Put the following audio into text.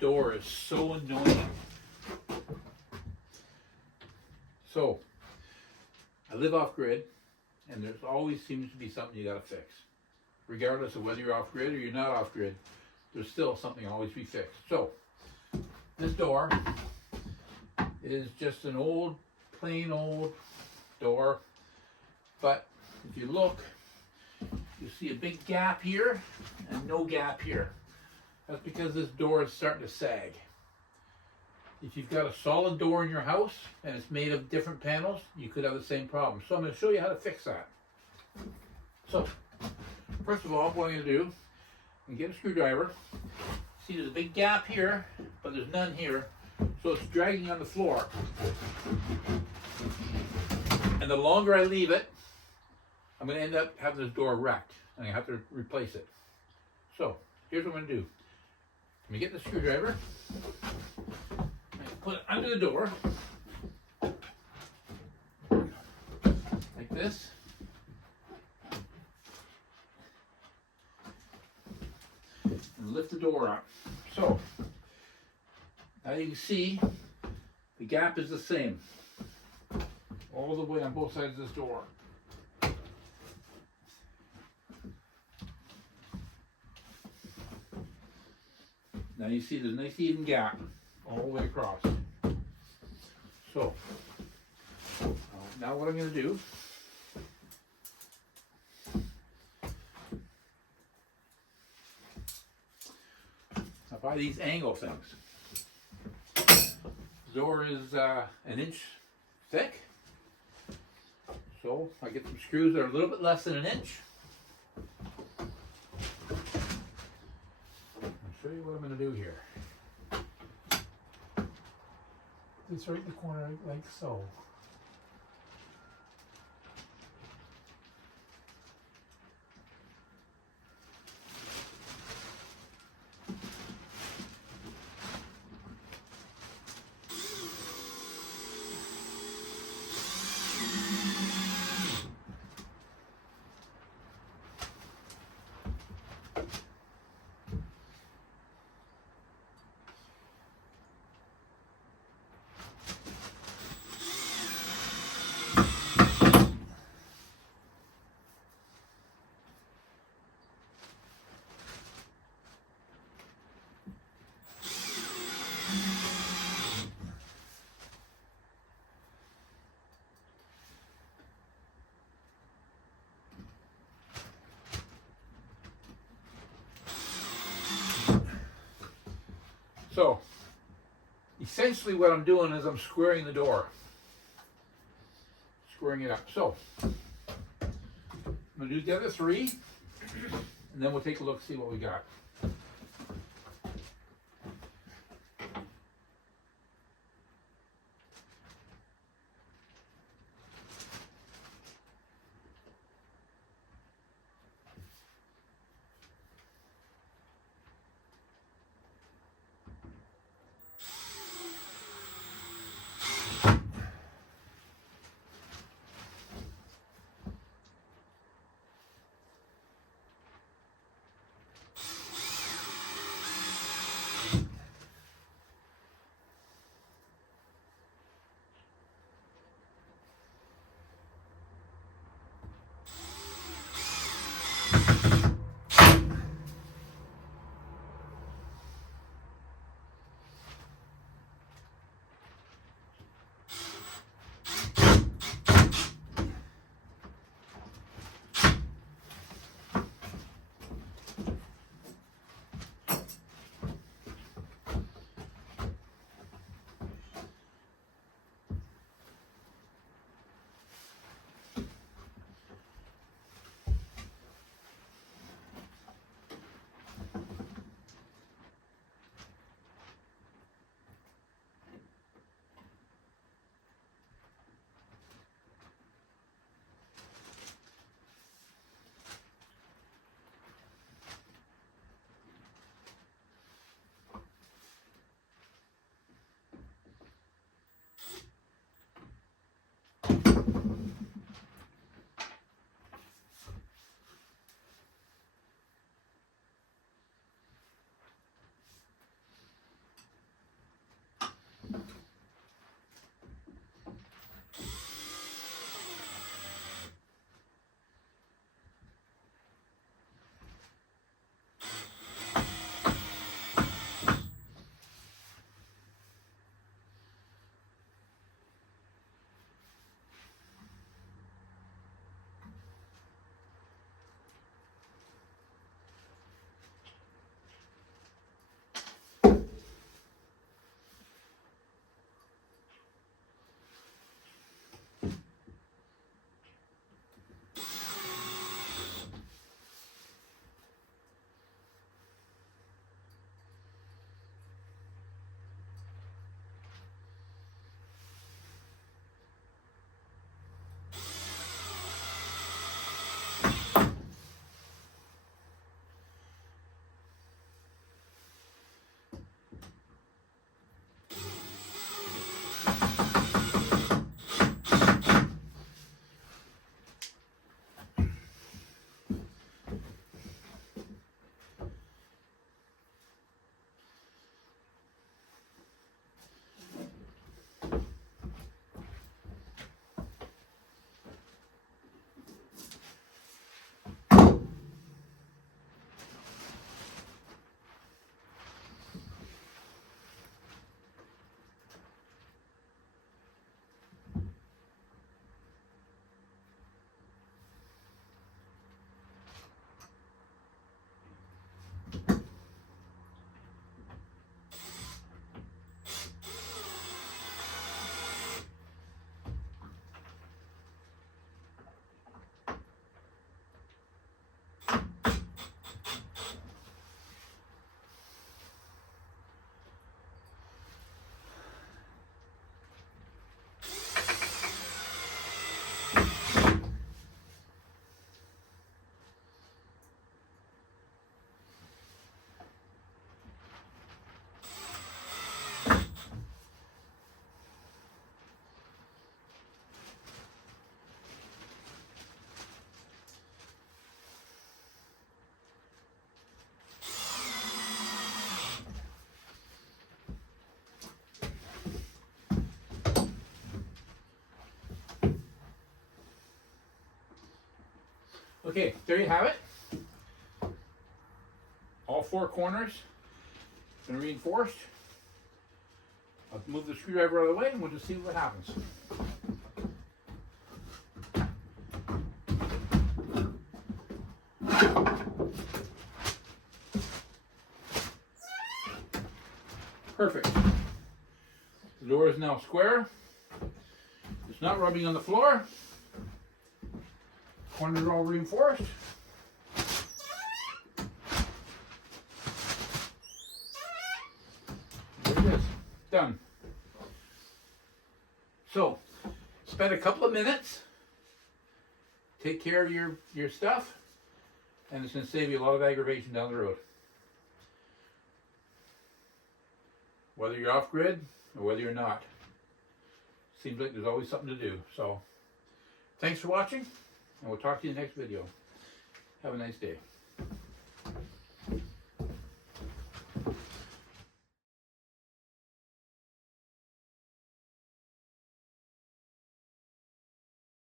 Door is so annoying. So I live off grid, and there's always seems to be something you gotta fix. Regardless of whether you're off grid or you're not off grid, there's still something always be fixed. So this door is just an old, plain old door, but if you look, you see a big gap here and no gap here. That's because this door is starting to sag. If you've got a solid door in your house and it's made of different panels, you could have the same problem. So I'm going to show you how to fix that. So, first of all, what I'm going to do, I'm going to get a screwdriver. See, there's a big gap here, but there's none here. So it's dragging on the floor. And the longer I leave it, I'm going to end up having this door wrecked. And I have to replace it. So, here's what I'm going to do. Let me get the screwdriver, put it under the door, like this, and lift the door up. So, now you can see the gap is the same, all the way on both sides of this door. Now you see there's a nice even gap all the way across. So, now what I'm going to do, I buy these angle things. The door is an inch thick, so I get some screws that are a little bit less than an inch. Show you what I'm going to do here. It's right in the corner like so. So, essentially what I'm doing is I'm squaring the door. Squaring it up. So, I'm going to do the other three, and then we'll take a look, see what we got. Okay, there you have it. All four corners been reinforced. I'll move the screwdriver out of the way and we'll just see what happens. Perfect. The door is now square. It's not rubbing on the floor. Corners are all reinforced. There it is. Done. So, spend a couple of minutes. Take care of your stuff. And it's going to save you a lot of aggravation down the road. Whether you're off grid or whether you're not. Seems like there's always something to do. So, thanks for watching, and we'll talk to you in the next video. Have a nice day.